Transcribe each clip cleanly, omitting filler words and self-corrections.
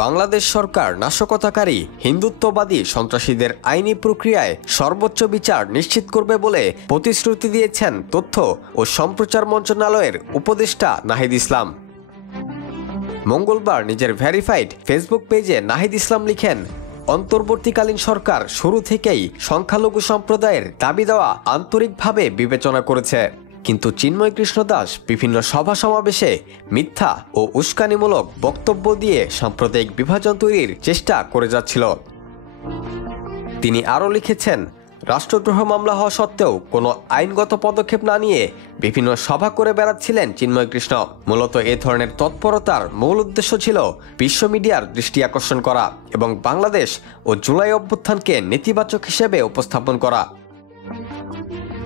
বাংলাদেশ সরকার নাশকতাকারী হিন্দুত্ববাদী সন্ত্রাসীদের আইনি প্রক্রিয়ায় সর্বোচ্চ বিচার নিশ্চিত করবে বলে প্রতিশ্রুতি দিয়েছেন তথ্য ও সম্প্রচার মন্ত্রণালয়ের উপদেষ্টা নাহিদ ইসলাম। মঙ্গলবার নিজের ভেরিফাইড ফেসবুক পেজে নাহিদ ইসলাম লিখেন, অন্তর্বর্তীকালীন সরকার শুরু থেকেই সংখ্যালঘু সম্প্রদায়ের দাবি দেওয়া আন্তরিকভাবে বিবেচনা করেছে, কিন্তু চিন্ময় কৃষ্ণ দাস বিভিন্ন সভা সমাবেশে মিথ্যা ও উস্কানিমূলক বক্তব্য দিয়ে সাম্প্রদায়িক বিভাজন তৈরির চেষ্টা করে যাচ্ছিল। তিনি আরও লিখেছেন, রাষ্ট্রদ্রোহ মামলা হওয়া সত্ত্বেও কোনো আইনগত পদক্ষেপ না নিয়ে বিভিন্ন সভা করে বেড়াচ্ছিলেন চিন্ময় কৃষ্ণ। মূলত এ ধরনের তৎপরতার মূল উদ্দেশ্য ছিল বিশ্ব মিডিয়ার দৃষ্টি আকর্ষণ করা এবং বাংলাদেশ ও জুলাই অভ্যুত্থানকে নেতিবাচক হিসেবে উপস্থাপন করা।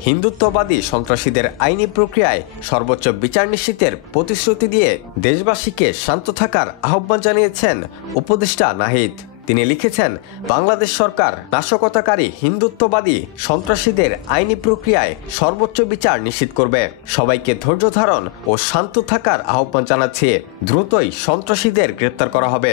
হিন্দুত্ববাদী সন্ত্রাসীদের আইনি প্রক্রিয়ায় সর্বোচ্চ বিচার নিশ্চিতের প্রতিশ্রুতি দিয়ে দেশবাসীকে শান্ত থাকার আহ্বান জানিয়েছেন উপদেষ্টা নাহিদ। তিনি লিখেছেন, বাংলাদেশ সরকার নাশকতাকারী হিন্দুত্ববাদী সন্ত্রাসীদের আইনি প্রক্রিয়ায় সর্বোচ্চ বিচার নিশ্চিত করবে। সবাইকে ধৈর্য ধারণ ও শান্ত থাকার আহ্বান জানাচ্ছে। দ্রুতই সন্ত্রাসীদের গ্রেপ্তার করা হবে।